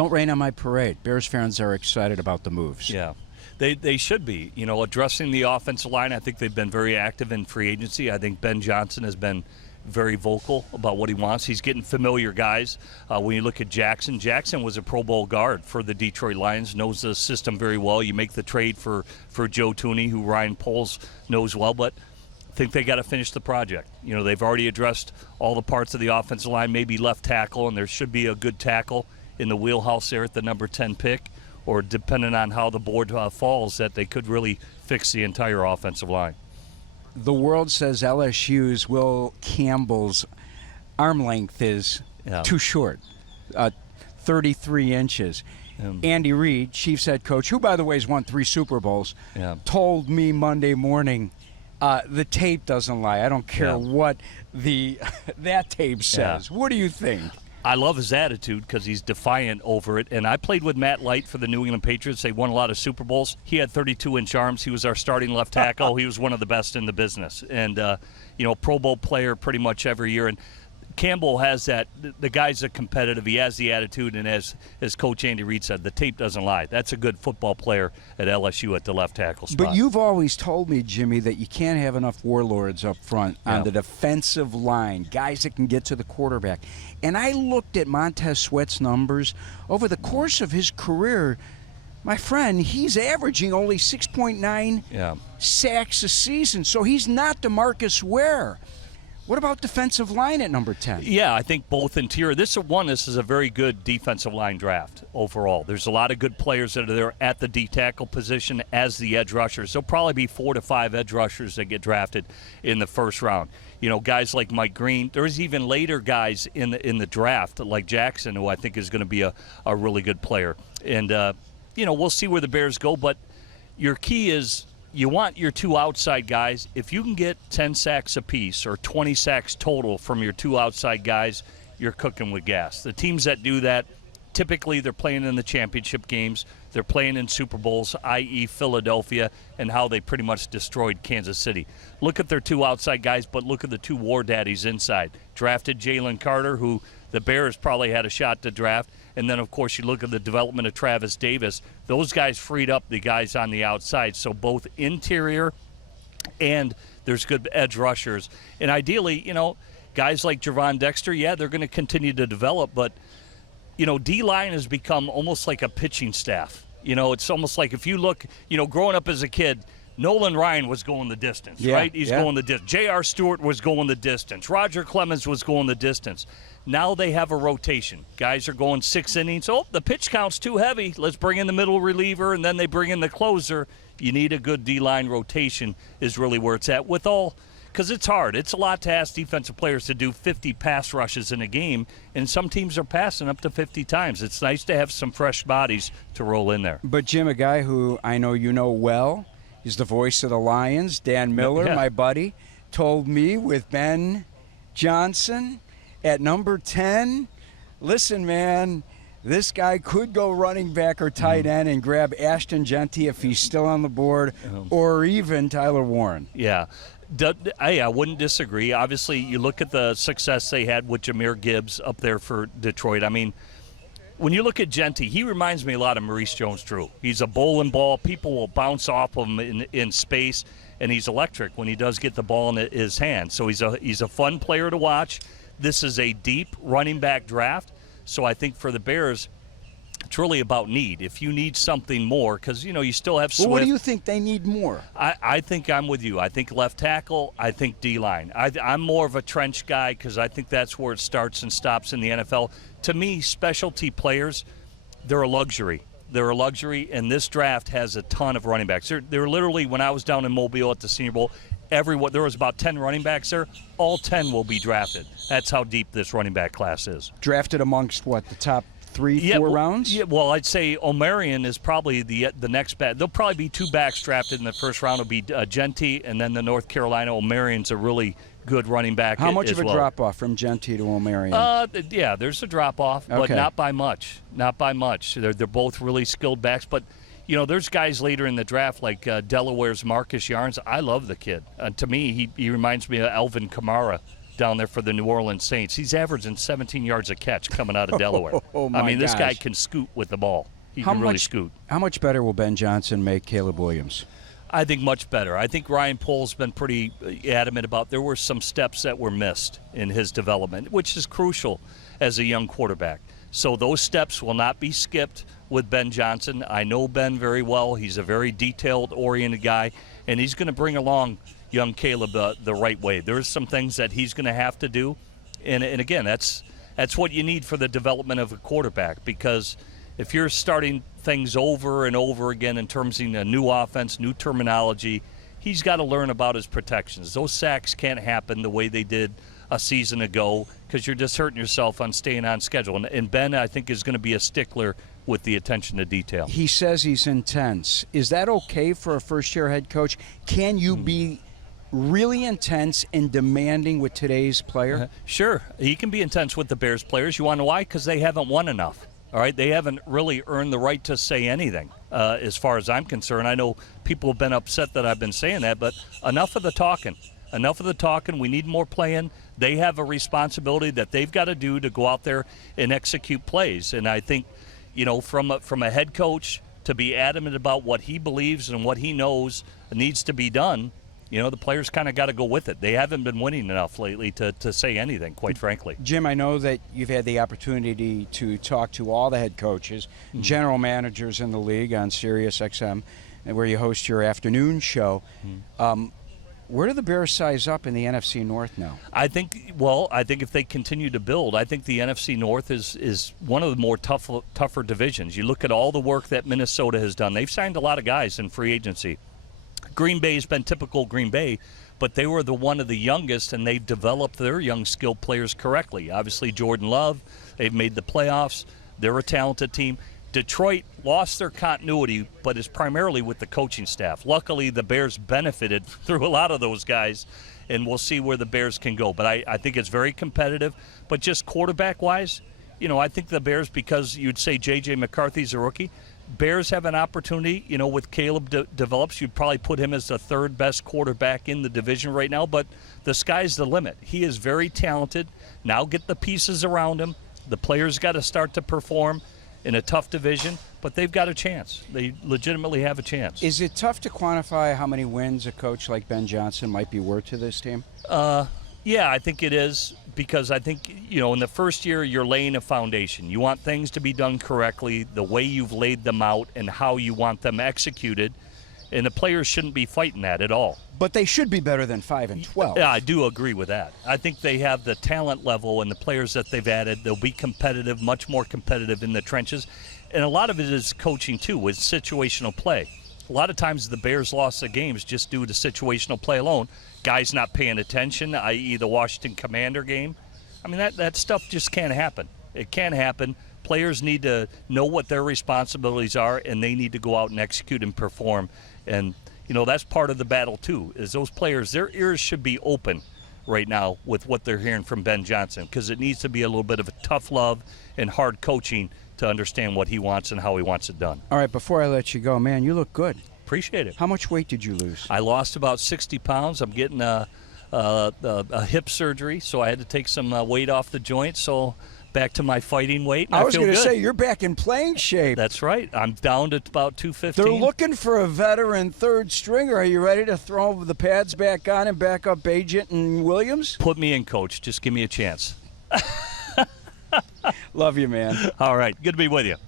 Don't rain on my parade. Bears fans are excited about the moves. Yeah. They should be, addressing the offensive line. I think they've been very active in free agency. I think Ben Johnson has been very vocal about what he wants. He's getting familiar guys. When you look at Jackson was a Pro Bowl guard for the Detroit Lions, knows the system very well. You make the trade for Joe Thuney, who Ryan Poles knows well, but I think they got to finish the project. They've already addressed all the parts of the offensive line, maybe left tackle, and there should be a good tackle in the wheelhouse there at the number 10 pick, or depending on how the board falls, that they could really fix the entire offensive line. The world says LSU's Will Campbell's arm length is too short, 33 inches. Andy Reid, Chiefs head coach, who, by the way, has won 3 Super Bowls, told me Monday morning, the tape doesn't lie. I don't care what that tape says. What do you think? I love his attitude because he's defiant over it. And I played with Matt Light for the New England Patriots. They won a lot of Super Bowls. He had 32-inch arms. He was our starting left tackle. He was one of the best in the business. And, Pro Bowl player pretty much every year. And Campbell has that. The guy's a competitive. He has the attitude. And as Coach Andy Reid said, the tape doesn't lie. That's a good football player at LSU at the left tackle spot. But you've always told me, Jimmy, that you can't have enough warlords up front on the defensive line, guys that can get to the quarterback. And I looked at Montez Sweat's numbers over the course of his career. My friend, he's averaging only 6.9 sacks a season, so he's not DeMarcus Ware. What about defensive line at number 10? Yeah, I think both interior. This is a very good defensive line draft overall. There's a lot of good players that are there at the D tackle position as the edge rushers. There'll probably be 4 to 5 edge rushers that get drafted in the first round. Guys like Mike Green. There's even later guys in the draft like Jackson, who I think is going to be a really good player. And, we'll see where the Bears go. But your key is you want your 2 outside guys. If you can get 10 sacks apiece or 20 sacks total from your 2 outside guys, you're cooking with gas. The teams that do that, typically they're playing in the championship games. They're playing in Super Bowls, i.e. Philadelphia, and how they pretty much destroyed Kansas City. Look at their 2 outside guys, but look at the 2 war daddies inside. Drafted Jalen Carter, who the Bears probably had a shot to draft. And then, of course, you look at the development of Travis Davis. Those guys freed up the guys on the outside. So both interior and there's good edge rushers. And ideally, guys like Javon Dexter, they're going to continue to develop. But, D-line has become almost like a pitching staff. It's almost like if you look, growing up as a kid, Nolan Ryan was going the distance, right? He's going the distance. J.R. Stewart was going the distance. Roger Clemens was going the distance. Now they have a rotation. Guys are going 6 innings. Oh, the pitch count's too heavy. Let's bring in the middle reliever, and then they bring in the closer. You need a good D-line rotation is really where it's at because it's hard. It's a lot to ask defensive players to do 50 pass rushes in a game, and some teams are passing up to 50 times. It's nice to have some fresh bodies to roll in there. But, Jim, a guy who I know you know well, he's the voice of the Lions, Dan Miller, my buddy, told me with Ben Johnson at number 10, listen, man, this guy could go running back or tight end and grab Ashton Genty if he's still on the board, or even Tyler Warren. Yeah. I wouldn't disagree. Obviously, you look at the success they had with Jahmyr Gibbs up there for Detroit. I mean, when you look at Genty, he reminds me a lot of Maurice Jones-Drew. He's a bowling ball. People will bounce off him in space, and he's electric when he does get the ball in his hand. So he's a fun player to watch. This is a deep running back draft, so I think for the Bears, it's really about need. If you need something more, because, you still have Swift. Well, what do you think they need more? I think I'm with you. I think left tackle, I think D-line. I'm more of a trench guy because I think that's where it starts and stops in the NFL. To me, specialty players, they're a luxury. They're a luxury, and this draft has a ton of running backs. They're literally, when I was down in Mobile at the Senior Bowl, there was about 10 running backs there. All 10 will be drafted. That's how deep this running back class is. Drafted amongst, the top 3-4 rounds? Yeah, well, I'd say Omarion is probably the next back. There'll probably be 2 backs drafted in the first round. It'll be Genty, and then the North Carolina Omarion's a really good running back. How much of a drop-off from Genty to Omarion? Yeah, there's a drop-off, but not by much. Not by much. They're both really skilled backs, but there's guys later in the draft like Delaware's Marcus Yarns. I love the kid. To me, he reminds me of Alvin Kamara down there for the New Orleans Saints. He's averaging 17 yards a catch coming out of Delaware. My I mean, this gosh. guy can scoot with the ball. He can really scoot. How much better will Ben Johnson make Caleb Williams? I think much better. I think Ryan Pohl's been pretty adamant about there were some steps that were missed in his development, which is crucial as a young quarterback. So those steps will not be skipped with Ben Johnson. I know Ben very well. He's a very detailed-oriented guy, and he's going to bring along young Caleb the right way. There's some things that he's going to have to do, and again, that's what you need for the development of a quarterback, because if you're starting things over and over again in terms of a new offense, new terminology, he's got to learn about his protections. Those sacks can't happen the way they did a season ago because you're just hurting yourself on staying on schedule. And Ben, I think, is going to be a stickler with the attention to detail. He says he's intense. Is that okay for a first-year head coach? Can you be really intense and demanding with today's player? Sure. He can be intense with the Bears players. You want to know why? Because they haven't won enough. All right, they haven't really earned the right to say anything as far as I'm concerned. I know people have been upset that I've been saying that, but enough of the talking. Enough of the talking. We need more playing. They have a responsibility that they've got to do to go out there and execute plays. And I think, from a head coach to be adamant about what he believes and what he knows needs to be done, the players kind of got to go with it. They haven't been winning enough lately to say anything, quite frankly. Jim, I know that you've had the opportunity to talk to all the head coaches, general managers in the league on Sirius XM, where you host your afternoon show. Where do the Bears size up in the NFC North now? I think if they continue to build, I think the NFC North is one of the more tougher divisions. You look at all the work that Minnesota has done. They've signed a lot of guys in free agency. Green Bay's been typical Green Bay, but they were one of the youngest, and they've developed their young skilled players correctly. Obviously, Jordan Love, they've made the playoffs. They're a talented team. Detroit lost their continuity, but is primarily with the coaching staff. Luckily, the Bears benefited through a lot of those guys, and we'll see where the Bears can go. But I think it's very competitive. But just quarterback-wise, I think the Bears, because you'd say J.J. McCarthy's a rookie, Bears have an opportunity, with Caleb develops. You'd probably put him as the third best quarterback in the division right now, but the sky's the limit. He is very talented. Now get the pieces around him. The players got to start to perform in a tough division, but they've got a chance. They legitimately have a chance. Is it tough to quantify how many wins a coach like Ben Johnson might be worth to this team? Yeah, I think it is, because I think, in the first year, you're laying a foundation. You want things to be done correctly, the way you've laid them out and how you want them executed, and the players shouldn't be fighting that at all. But they should be better than 5-12. Yeah, I do agree with that. I think they have the talent level and the players that they've added. They'll be competitive, much more competitive in the trenches. And a lot of it is coaching, too, with situational play. A lot of times the Bears lost the games just due to situational play alone. Guys not paying attention, i.e. the Washington Commander game. I mean, that stuff just can't happen. It can't happen. Players need to know what their responsibilities are, and they need to go out and execute and perform. And, that's part of the battle, too, is those players, their ears should be open right now with what they're hearing from Ben Johnson, because it needs to be a little bit of a tough love and hard coaching to understand what he wants and how he wants it done. All right, before I let you go, man, you look good. Appreciate it. How much weight did you lose? I lost about 60 pounds. I'm getting a hip surgery, so I had to take some weight off the joint. So back to my fighting weight. I was going to say, you're back in playing shape. That's right. I'm down to about 215. They're looking for a veteran third stringer. Are you ready to throw the pads back on and back up Agent and Williams? Put me in, Coach. Just give me a chance. Love you, man. All right. Good to be with you.